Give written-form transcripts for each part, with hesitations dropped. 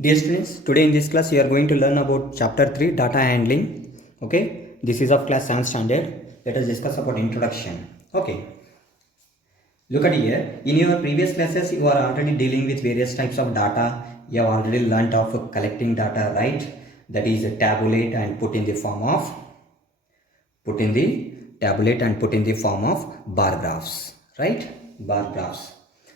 Dear students, today in this class you are going to learn about chapter 3 data handling. Okay, this is of class 7th standard. Let us discuss about introduction. Okay, look at here. In your previous classes you are already dealing with various types of data. You have already learnt of collecting data, right? That is tabulate and put in the form of bar graphs, right? Bar graphs.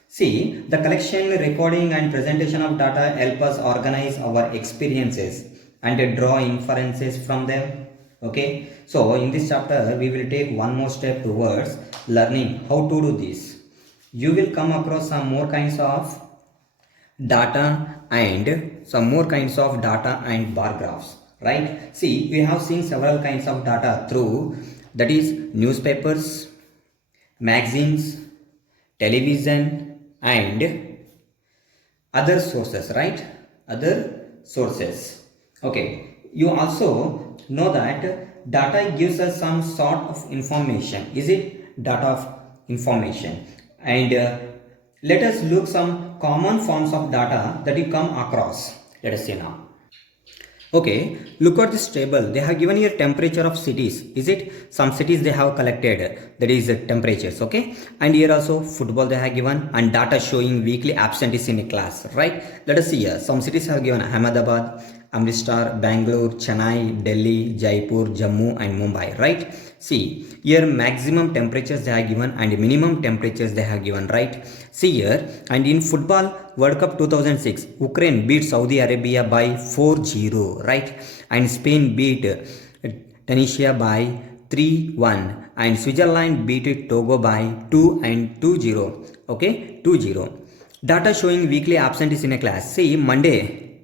See, the collection, recording and presentation of data help us organize our experiences and draw inferences from them. Okay, so in this chapter we will take one more step towards learning how to do this. You will come across some more kinds of data and bar graphs, right? See, we have seen several kinds of data through, that is newspapers, magazines, television and other sources, right? Other sources. Okay, you also know that data gives us some sort of information. Is it data of information? And let us look some common forms of data that you come across. Let us see now. Okay, look at this table. They have given here temperature of cities. Is it? Some cities they have collected, that is temperatures. Okay, and here also football they have given and data showing weekly absentees in a class, right? Let us see here. Some cities have given Ahmedabad, Amritsar, Bangalore, Chennai, Delhi, Jaipur, Jammu and Mumbai, right? See, here maximum temperatures they have given and minimum temperatures they have given, right? See here, and in football World Cup 2006, Ukraine beat Saudi Arabia by 4-0, right? And Spain beat Tunisia by 3-1 and Switzerland beat Togo by 2-0. Okay, 2-0. Data showing weekly absentees in a class. See, Monday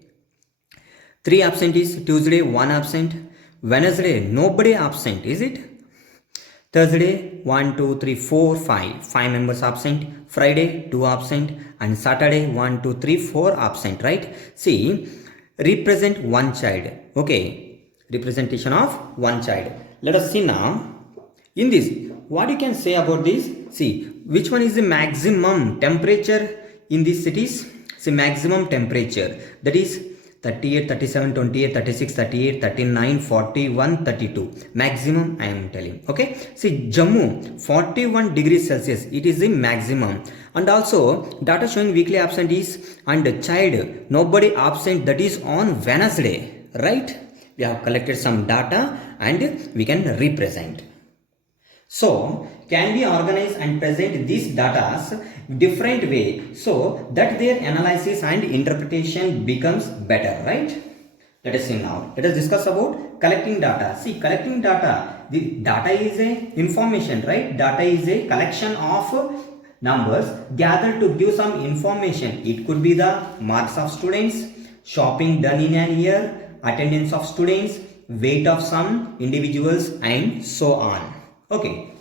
3 absentees, Tuesday 1 absent, Wednesday nobody absent. Is it? Thursday 1, 2, 3, 4, 5 members absent, Friday 2 absent and Saturday 1, 2, 3, 4 absent, right? See, represent one child. Okay, representation of one child. Let us see now in this what you can say about this. See, which one is the maximum temperature in these cities? See, maximum temperature, that is 38, 37, 28, 36, 38, 39, 41, 32. Maximum I am telling. Okay. See, Jammu 41 degrees Celsius. It is the maximum. And also data showing weekly absentees and child nobody absent, that is on Wednesday. Right. We have collected some data and we can represent. So, can we organize and present these data different way so that their analysis and interpretation becomes better, right? Let us see now. Let us discuss about collecting data. See, collecting data. The data is a information, right? Data is a collection of numbers gathered to give some information. It could be the marks of students, shopping done in an year, attendance of students, weight of some individuals and so on. Okay.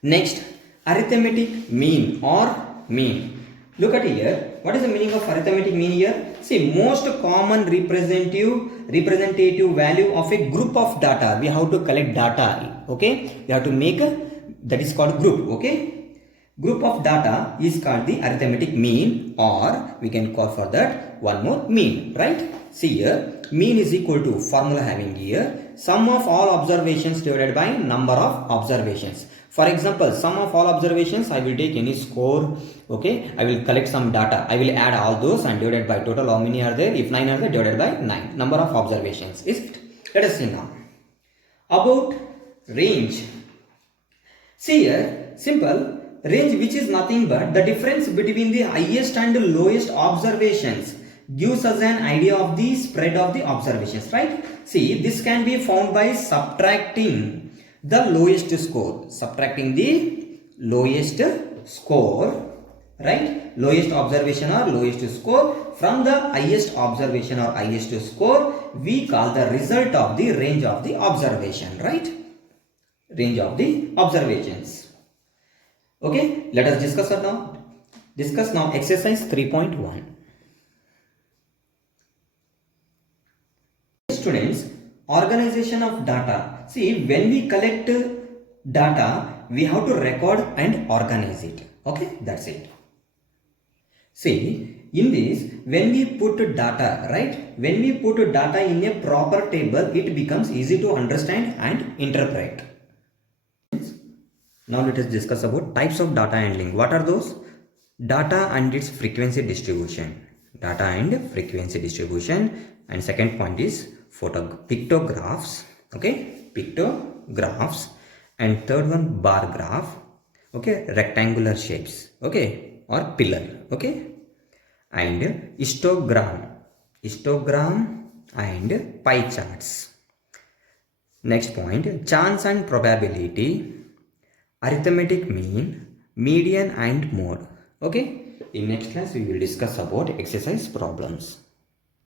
Next, arithmetic mean or mean. Look at here. What is the meaning of arithmetic mean here? See, most common representative value of a group of data. We have to collect data. Okay. We have to make that is called group. Okay. Group of data is called the arithmetic mean, or we can call for that one more mean, right? See here, mean is equal to formula having here sum of all observations divided by number of observations. For example, sum of all observations, I will take any score. Okay, I will collect some data. I will add all those and divided by total. How many are there? If 9 are there, divided by 9. Number of observations. Is it? Let us see now. About range. See here, simple. Range, which is nothing but the difference between the highest and lowest observations, gives us an idea of the spread of the observations, right? See, this can be found by subtracting the lowest score. Subtracting the lowest score, right? Lowest observation or lowest score from the highest observation or highest score, we call the result of the range of the observation, right? Range of the observations. Okay, let us discuss it now. Discuss now exercise 3.1. Students, organization of data. See, when we collect data, we have to record and organize it. Okay, that's it. See, in this, when we put data, right, when we put data in a proper table, it becomes easy to understand and interpret. Now let us discuss about types of data handling. What are those? Data and its frequency distribution. Data and frequency distribution. And second point is pictographs. Okay, pictographs. And third one, bar graph. Okay, rectangular shapes. Okay, or pillar. Okay, and histogram and pie charts. Next point, chance and probability, arithmetic mean, median and mode. Okay, in next class we will discuss about exercise problems.